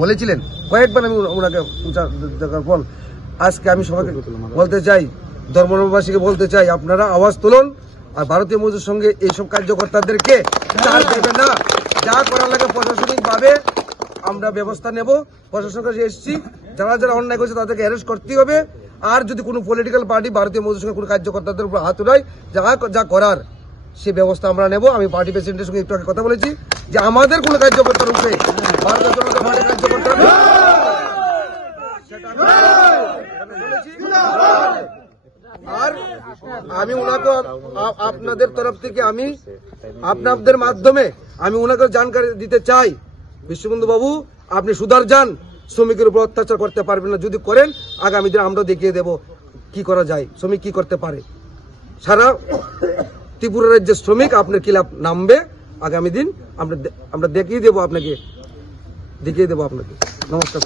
বলেছিলেন কয়েকবার আমি ওনাকে দেখার পর আজকে আমি সবাইকে বলতে চাই, ধর্মবাসীকে বলতে চাই, আপনারা আওয়াজ তুলুন আর ভারতীয় মজদুর সঙ্গে এইসব কার্যকর্তাদেরকে ছাড় দেবে না। যা করার লাগে প্রশাসনিক ভাবে আমরা ব্যবস্থা নেব। প্রশাসনের কাছে এসেছি, যারা যারা অন্যায় করছে তাদেরকে অ্যারেস্ট করতে হবে। আর যদি কোনো পলিটিক্যাল পার্টি ভারতীয় মজদুর সঙ্গে কোনো কার্যকর্তাদের উপর হাত উঠায়, যা করার সে ব্যবস্থা আমরা নেব। আমি পার্টি প্রেসিডেন্টের সঙ্গে একটু আগে কথা বলেছি যে আমাদের কোনো কার্যকর্তার উপরে ভারতীয় জনতা পার্টির কার্যকর্তা আর আমি ওনাকে আপনাদের তরফ থেকে আমি আপনাদের মাধ্যমে আমি ওনাকে জানকারি দিতে চাই, বিশ্ববন্ধু বাবু আপনি সুধার যান, শ্রমিকের উপর অত্যাচার করতে পারবেন না। যদি করেন আগামী দিন আমরা দেখিয়ে দেব কি করা যায়, শ্রমিক কি করতে পারে। সারা ত্রিপুরা রাজ্যের শ্রমিক আপনার খিলাফ নামবে আগামী দিন, আমরা দেখিয়ে দেবো আপনাকে। নমস্কার।